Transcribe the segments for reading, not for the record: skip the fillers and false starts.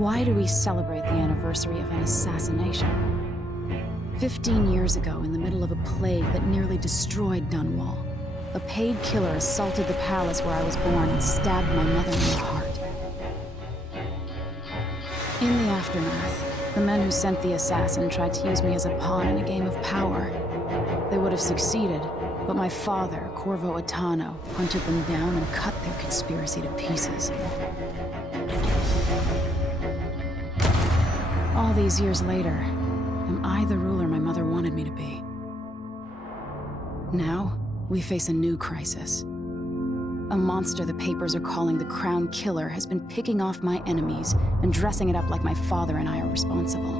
Why do we celebrate the anniversary of an assassination? 15 years ago, in the middle of a plague that nearly destroyed Dunwall, a paid killer assaulted the palace where I was born and stabbed my mother in the heart. In the aftermath, the men who sent the assassin tried to use me as a pawn in a game of power. They would have succeeded, but my father, Corvo Attano, hunted them down and cut their conspiracy to pieces. All these years later, am I the ruler my mother wanted me to be? Now, we face a new crisis. A monster the papers are calling the Crown Killer has been picking off my enemies and dressing it up like my father and I are responsible.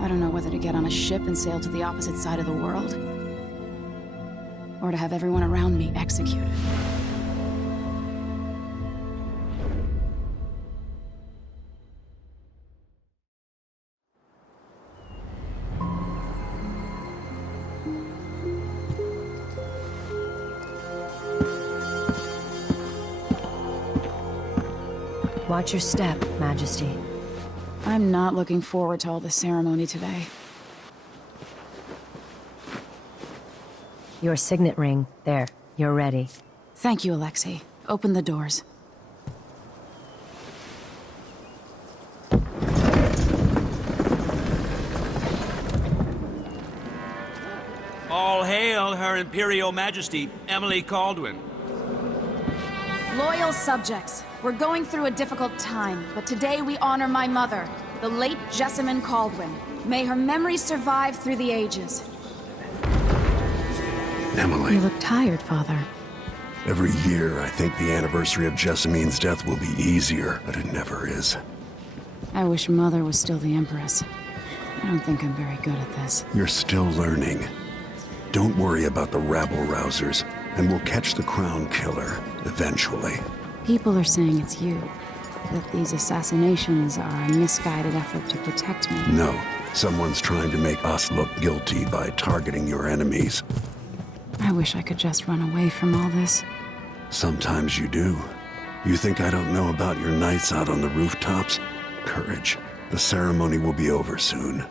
I don't know whether to get on a ship and sail to the opposite side of the world, or to have everyone around me executed. Watch your step, Majesty. I'm not looking forward to all the ceremony today. Your signet ring. There. You're ready. Thank you, Alexei. Open the doors. All hail Her Imperial Majesty, Emily Caldwin. Loyal subjects, we're going through a difficult time, but today we honor my mother, the late Jessamine Caldwin. May her memory survive through the ages. Emily. You look tired, Father. Every year, I think the anniversary of Jessamine's death will be easier, but it never is. I wish Mother was still the Empress. I don't think I'm very good at this. You're still learning. Don't worry about the rabble-rousers, and we'll catch the Crown Killer, eventually. People are saying it's you. That these assassinations are a misguided effort to protect me. No, someone's trying to make us look guilty by targeting your enemies. I wish I could just run away from all this. Sometimes you do. You think I don't know about your nights out on the rooftops? Courage. The ceremony will be over soon.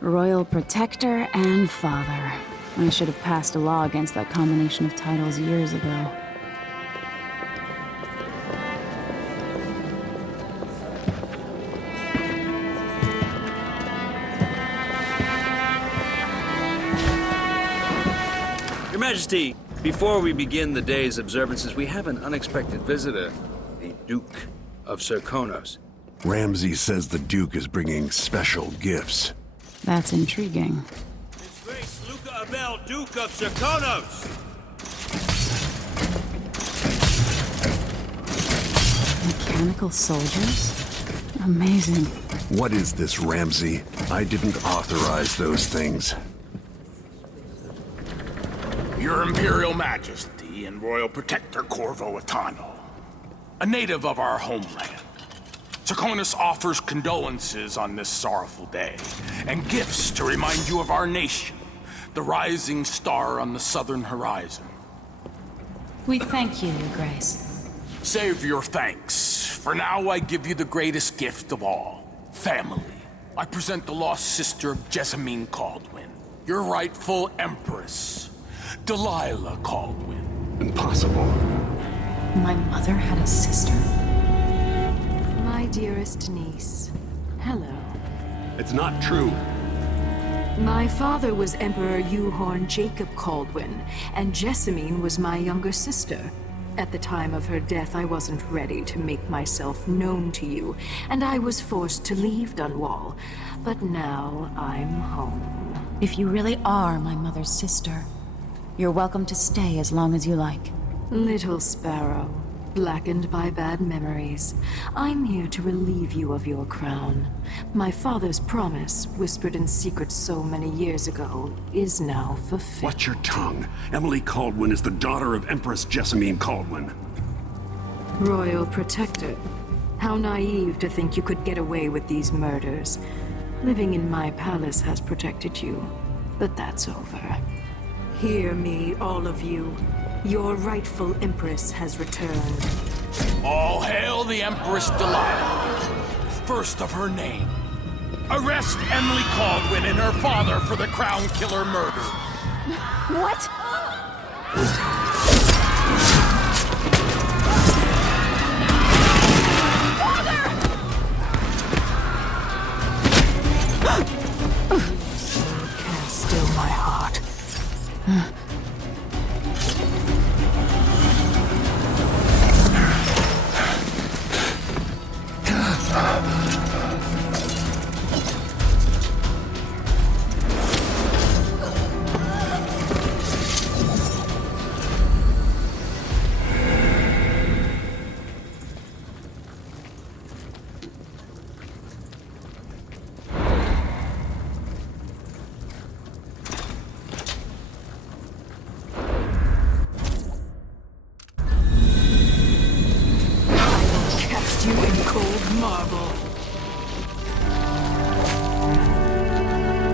Royal Protector and Father. I should have passed a law against that combination of titles years ago. Your Majesty, before we begin the day's observances, we have an unexpected visitor, the Duke of Serkonos. Ramsay says the Duke is bringing special gifts. That's intriguing. His Grace Luca Abel, Duke of Serkonos! Mechanical soldiers? Amazing. What is this, Ramsay? I didn't authorize those things. Your Imperial Majesty and Royal Protector Corvo Attano, a native of our homeland. Serkonos offers condolences on this sorrowful day, and gifts to remind you of our nation, the rising star on the southern horizon. We thank you, Your Grace. Save your thanks. For now, I give you the greatest gift of all, family. I present the lost sister of Jessamine Caldwin, your rightful Empress, Delilah Caldwin. Impossible. My mother had a sister? My dearest niece, hello. It's not true. My father was Emperor Euhorn Jacob Caldwin, and Jessamine was my younger sister. At the time of her death, I wasn't ready to make myself known to you, and I was forced to leave Dunwall. But now I'm home. If you really are my mother's sister, you're welcome to stay as long as you like. Little sparrow, blackened by bad memories, I'm here to relieve you of your crown. My father's promise, whispered in secret so many years ago, is now fulfilled. Watch your tongue. Emily Caldwin is the daughter of Empress Jessamine Caldwin. Royal Protector, how naive to think you could get away with these murders. Living in my palace has protected you, but that's over. Hear me, all of you. Your rightful Empress has returned. All hail the Empress Delilah, first of her name. Arrest Emily Caldwin and her father for the Crown Killer murder. What? Can't still my heart. You in cold marble.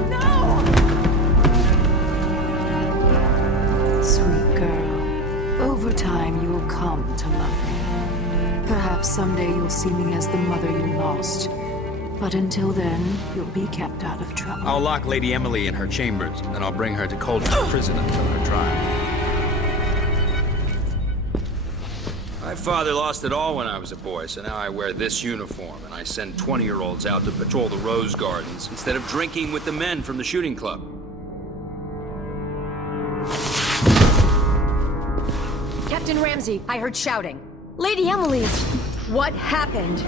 No! Sweet girl, over time you will come to love me. Perhaps someday you'll see me as the mother you lost. But until then, you'll be kept out of trouble. I'll lock Lady Emily in her chambers, and I'll bring her to Cauldron Prison until her trial. My father lost it all when I was a boy, so now I wear this uniform, and I send 20-year-olds out to patrol the rose gardens instead of drinking with the men from the shooting club. Captain Ramsey, I heard shouting. Lady Emily! What happened?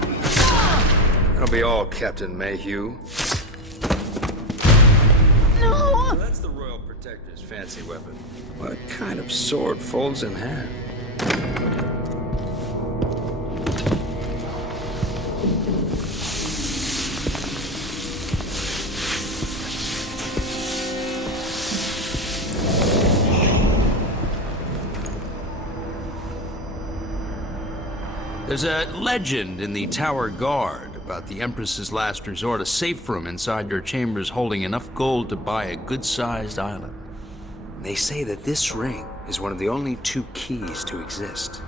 That'll be all, Captain Mayhew. No! Well, that's the Royal Protector's fancy weapon. What kind of sword folds in half? There's a legend in the Tower Guard about the Empress's last resort, a safe room inside your chambers holding enough gold to buy a good-sized island. They say that this ring is one of the only 2 keys to exist.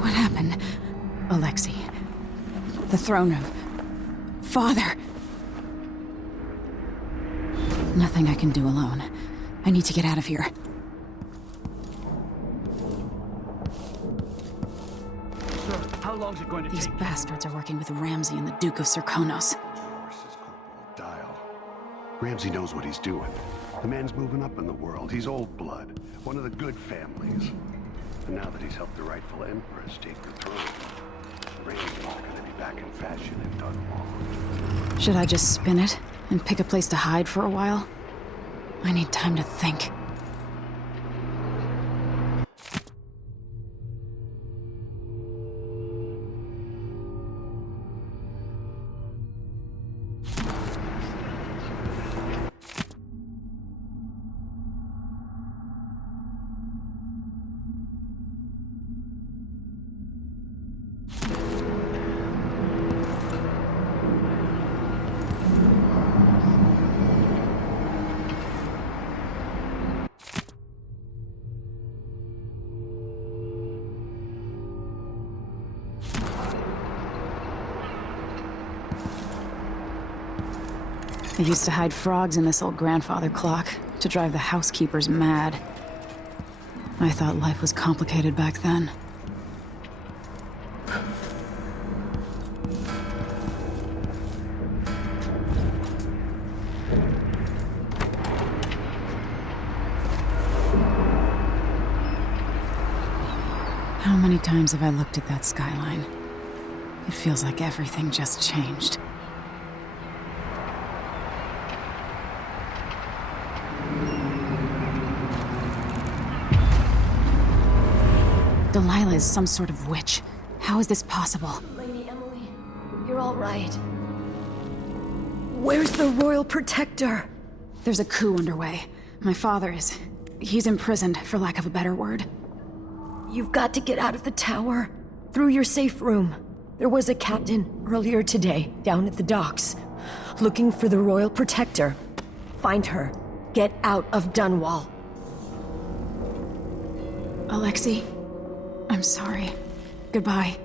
What happened? Alexei. The throne room. Father! Nothing I can do alone. I need to get out of here. Sir, how long's it going to These take? bastards are working with Ramsey and the Duke of Serkonos. Dial. Ramsey knows what he's doing. The man's moving up in the world. He's old blood. One of the good families. And now that he's helped the rightful Empress take the throne, Ramsey's gonna be back in fashion in Dunwall. Should I just spin it and pick a place to hide for a while? I need time to think. I used to hide frogs in this old grandfather clock to drive the housekeepers mad. I thought life was complicated back then. How many times have I looked at that skyline? It feels like everything just changed. Delilah is some sort of witch. How is this possible? Lady Emily, you're all right. Where's the Royal Protector? There's a coup underway. My father is... he's imprisoned, for lack of a better word. You've got to get out of the tower. Through your safe room. There was a captain earlier today, down at the docks, looking for the Royal Protector. Find her. Get out of Dunwall. Alexei, I'm sorry. Goodbye.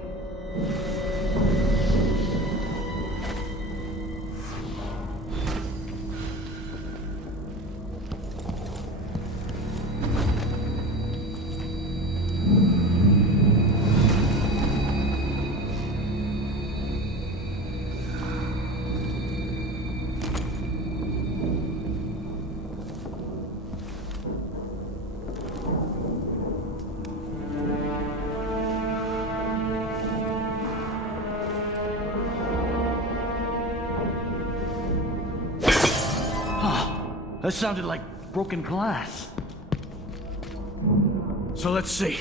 That sounded like broken glass. So let's see.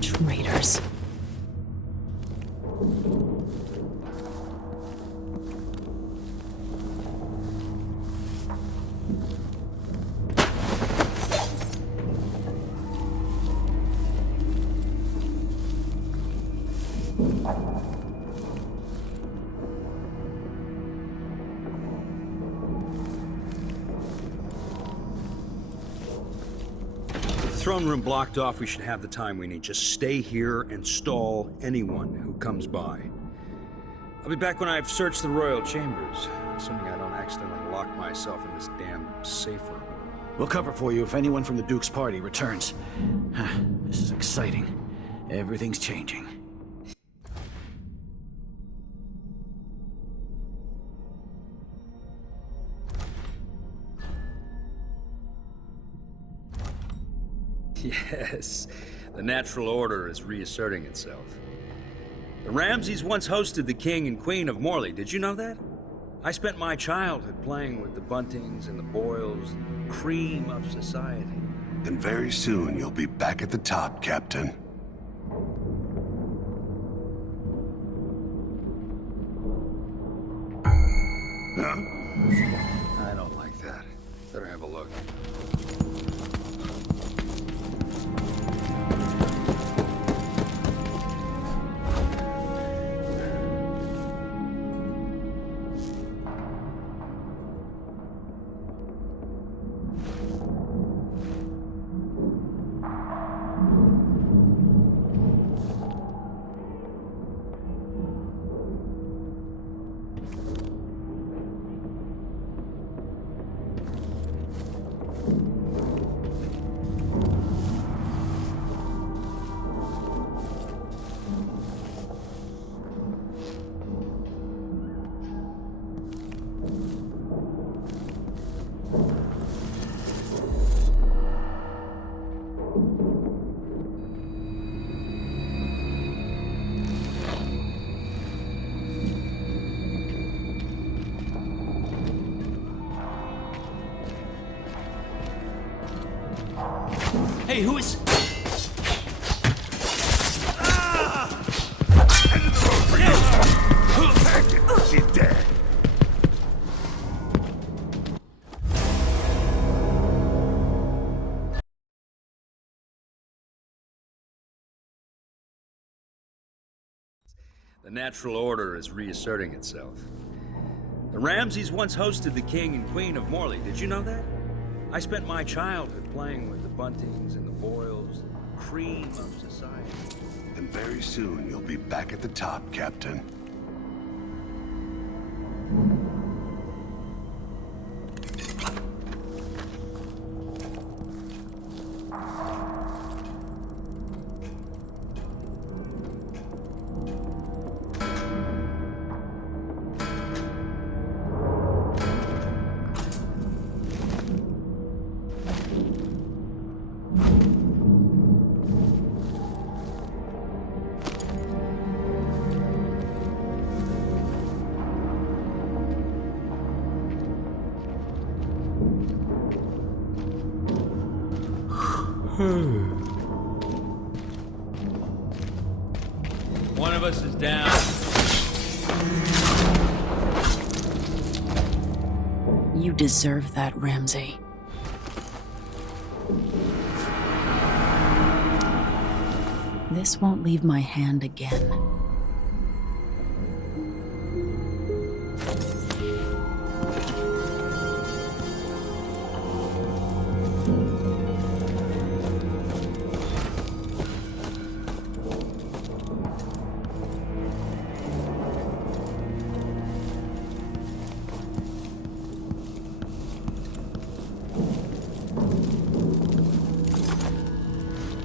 Traitors. Throne room blocked off. We should have the time we need. Just stay here and stall anyone who comes by. I'll be back when I've searched the royal chambers, assuming I don't accidentally lock myself in this damn safe room. We'll cover for you if anyone from the Duke's party returns. This is exciting. Everything's changing. Yes, the natural order is reasserting itself. The Ramseys once hosted the King and Queen of Morley. Did you know that? I spent my childhood playing with the Buntings and the Boyles, the cream of society. And very soon you'll be back at the top, Captain. Huh? I don't like that. Better have a look. Hey, who is... She's dead. The natural order is reasserting itself. The Ramseys once hosted the king and queen of Morley. Did you know that? I spent my childhood playing with the Buntings and the Boyles, the cream of society. And very soon you'll be back at the top, Captain. One of us is down. You deserve that, Ramsey. This won't leave my hand again.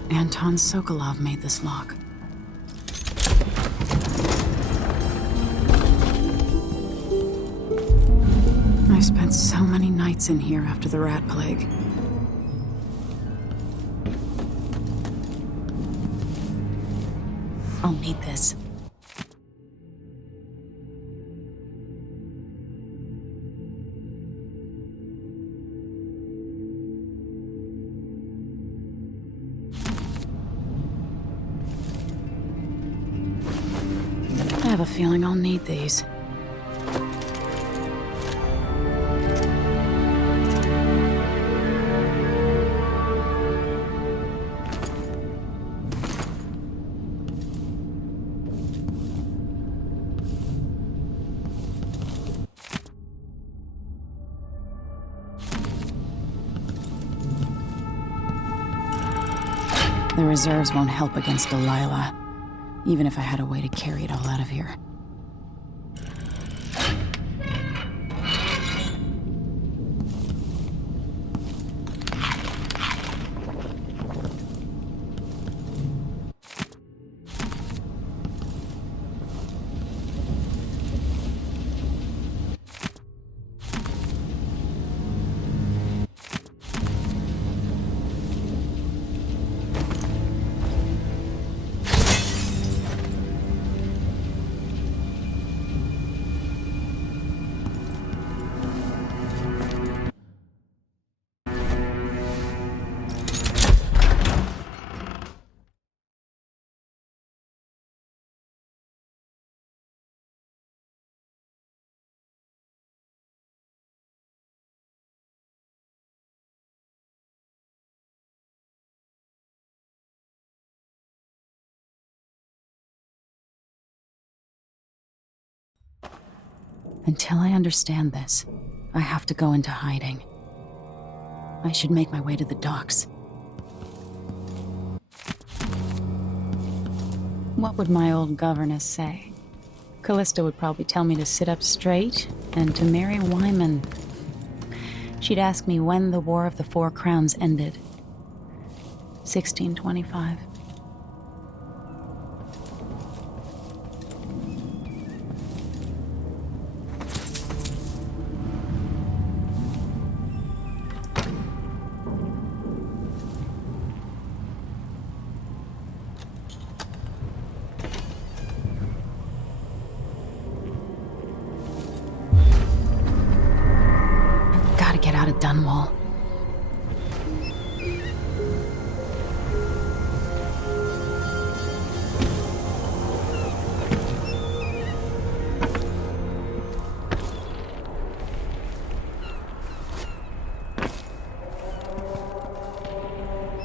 Anton Sokolov made this lock. I spent so many nights in here after the rat plague. I'll need this. I have a feeling I'll need these. The reserves won't help against Delilah, even if I had a way to carry it all out of here. Until I understand this, I have to go into hiding. I should make my way to the docks. What would my old governess say? Callista would probably tell me to sit up straight and to marry Wyman. She'd ask me when the War of the Four Crowns ended. 1625. Get out of Dunwall.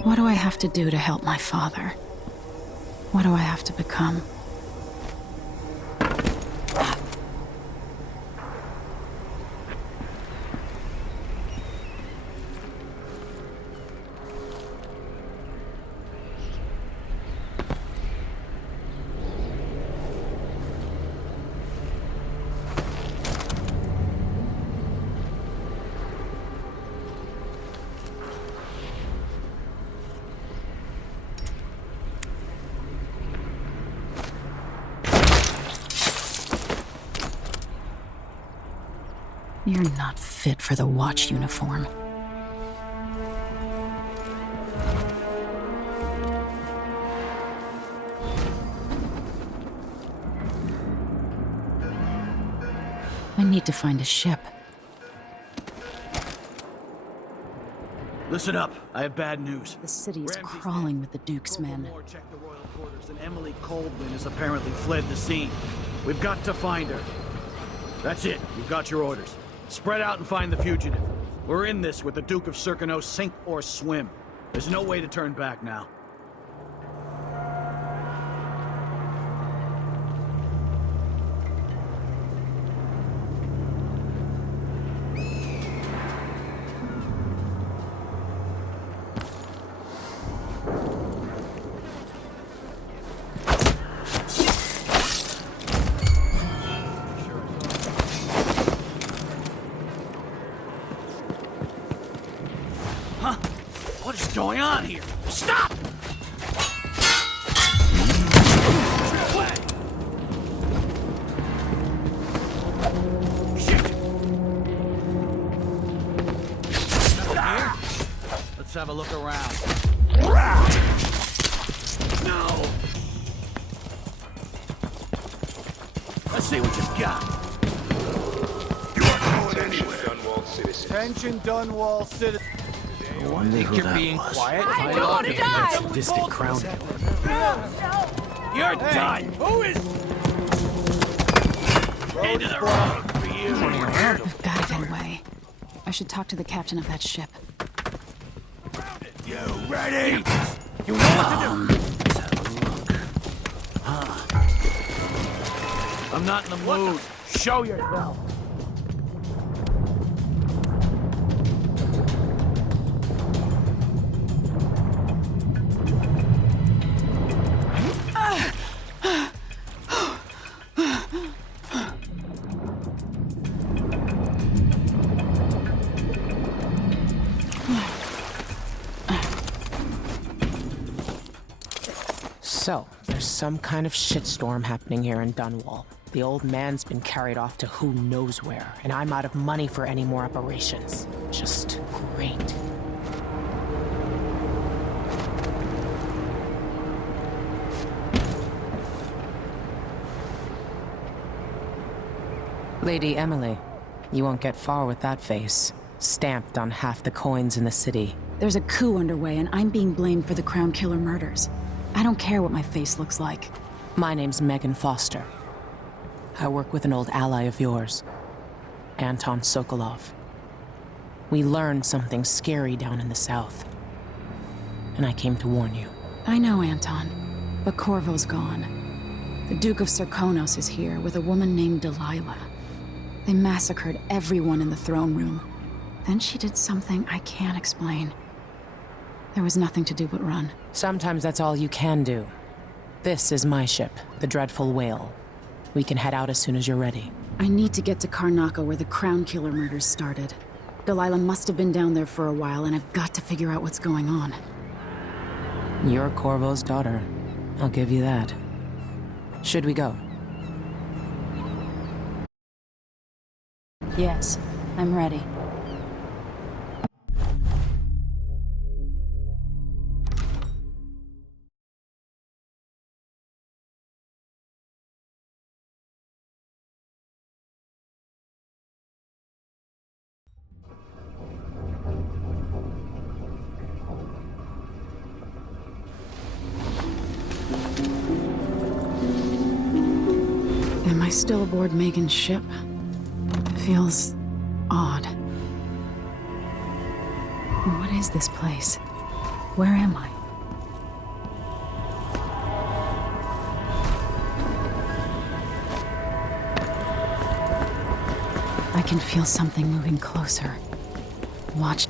What do I have to do to help my father? What do I have to become? You're not fit for the watch uniform. I need to find a ship. Listen up. I have bad news. The city is Ramsey's crawling dead. with the Duke's men. Corporal Moore checked the royal quarters, and Emily Coldwin has apparently fled the scene. We've got to find her. That's it. You've got your orders. Spread out and find the fugitive. We're in this with the Duke of Serkino, sink or swim. There's no way to turn back now. What is going on here? Stop! Shit! Here? Let's have a look around. No! Let's see what you've got. You are going Attention, anywhere. Dunwall citizens. Attention, Dunwall citizens. I wonder who that being was. quiet? I don't want to die! Distant crown. You're done. Who is? Into the road for you. I've got to get away. I should talk to the captain of that ship. You ready? You know what to do. Let's have a look. I'm not in the mood. Show yourself. So, there's some kind of shitstorm happening here in Dunwall. The old man's been carried off to who knows where, and I'm out of money for any more operations. Just great. Lady Emily, you won't get far with that face. Stamped on half the coins in the city. There's a coup underway, and I'm being blamed for the Crown Killer murders. I don't care what my face looks like. My name's Megan Foster. I work with an old ally of yours, Anton Sokolov. We learned something scary down in the south, and I came to warn you. I know, Anton, but Corvo's gone. The Duke of Serkonos is here with a woman named Delilah. They massacred everyone in the throne room. Then she did something I can't explain. There was nothing to do but run. Sometimes that's all you can do. This is my ship, the Dreadful Whale. We can head out as soon as you're ready. I need to get to Karnaca where the Crown Killer murders started. Delilah must have been down there for a while, and I've got to figure out what's going on. You're Corvo's daughter. I'll give you that. Should we go? Yes, I'm ready. Am I still aboard Megan's ship? It feels odd. What is this place? Where am I? I can feel something moving closer. Watch.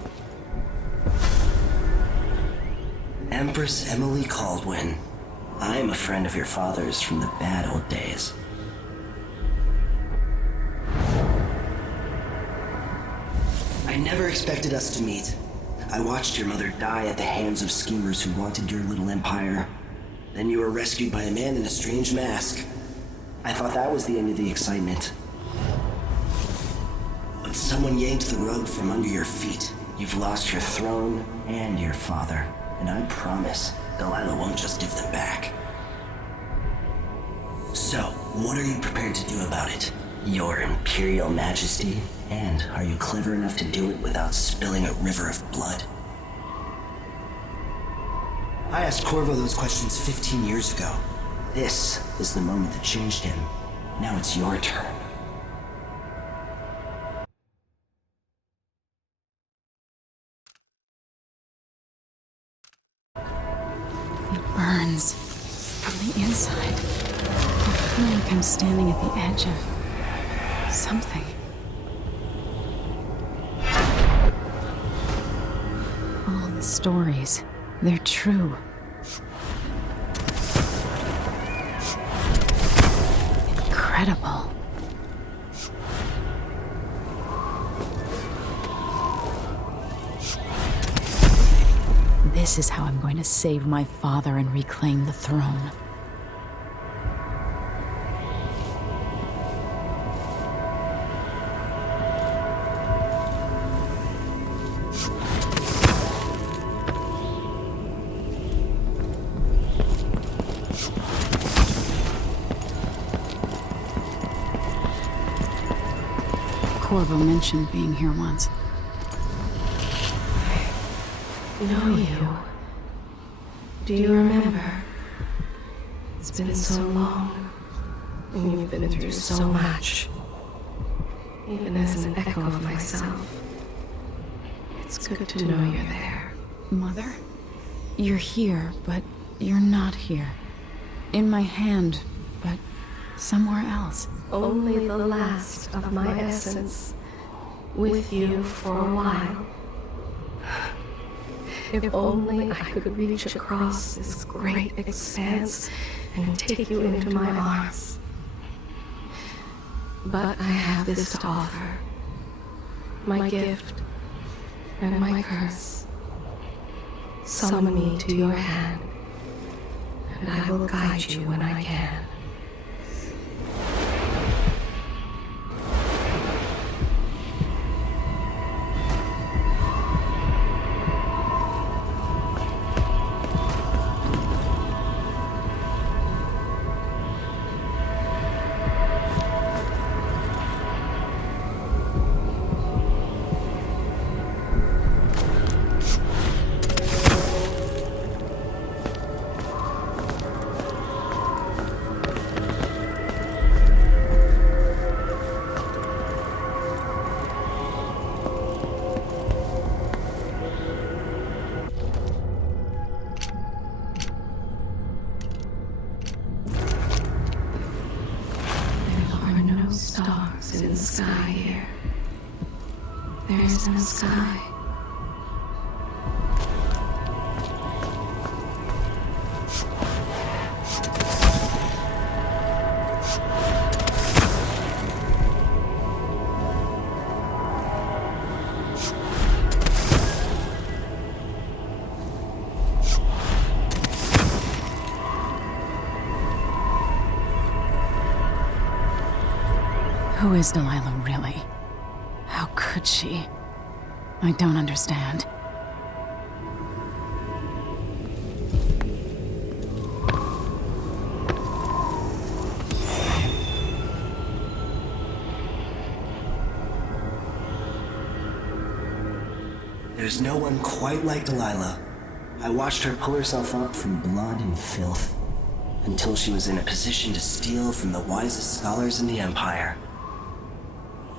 Empress Emily Caldwin. I am a friend of your father's from the bad old days. I never expected us to meet. I watched your mother die at the hands of schemers who wanted your little empire. Then you were rescued by a man in a strange mask. I thought that was the end of the excitement. But someone yanked the rug from under your feet. You've lost your throne and your father. And I promise, Delilah won't just give them back. So, what are you prepared to do about it? Your Imperial Majesty? And are you clever enough to do it without spilling a river of blood? I asked Corvo those questions 15 years ago. This is the moment that changed him. Now it's your turn. It burns from the inside. I feel like I'm standing at the edge of something. All the stories, they're true. Incredible. This is how I'm going to save my father and reclaim the throne. Corvo mentioned being here once. Know you. Do you remember? It's been so long, and you've been through so much. Even as an echo of myself, it's good to know you're there. Mother? You're here, but you're not here. In my hand, but somewhere else. Only the last of my essence, with you for a while. If only I could reach across this great expanse and take you into my arms. But I have this to offer. My gift and my curse. Summon me to your hand, and I will guide you when I can. sky here. There is no sky. Who is Delilah really? How could she? I don't understand. There's no one quite like Delilah. I watched her pull herself up from blood and filth, until she was in a position to steal from the wisest scholars in the Empire.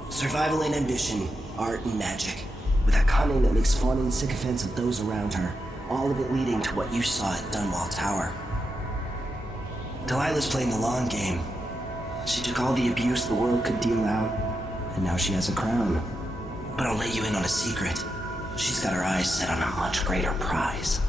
Survival and ambition, art and magic, with a cunning that makes fawning sycophants of those around her, all of it leading to what you saw at Dunwall Tower. Delilah's playing the long game. She took all the abuse the world could deal out, and now she has a crown. But I'll let you in on a secret. She's got her eyes set on a much greater prize.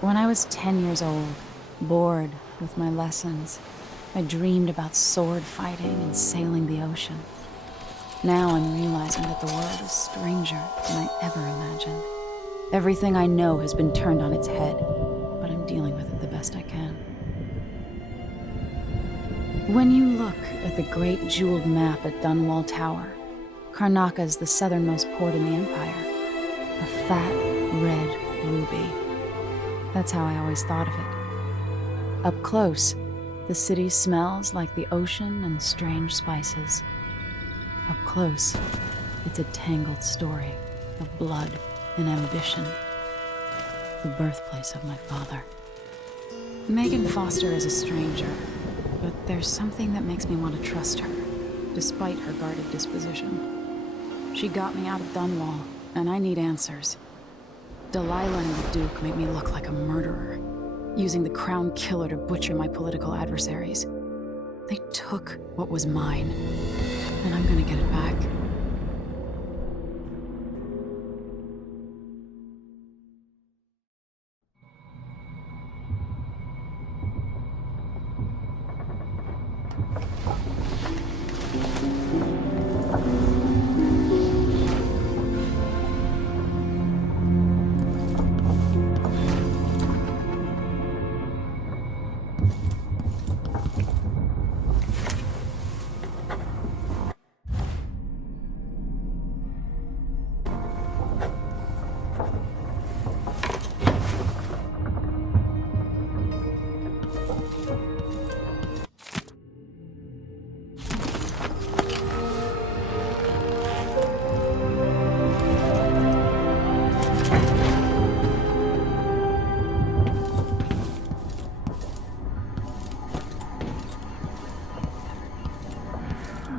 When I was 10 years old, bored with my lessons, I dreamed about sword fighting and sailing the ocean. Now I'm realizing that the world is stranger than I ever imagined. Everything I know has been turned on its head, but I'm dealing with it the best I can. When you look at the great jeweled map at Dunwall Tower, Karnaca is the southernmost port in the Empire. A fat, red ruby. That's how I always thought of it. Up close, the city smells like the ocean and strange spices. Up close, it's a tangled story of blood and ambition. The birthplace of my father. Megan Foster is a stranger, but there's something that makes me want to trust her, despite her guarded disposition. She got me out of Dunwall, and I need answers. Delilah and the Duke made me look like a murderer, using the Crown Killer to butcher my political adversaries. They took what was mine, and I'm gonna get it back.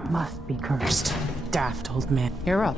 Must be cursed. Daft old man. You're up.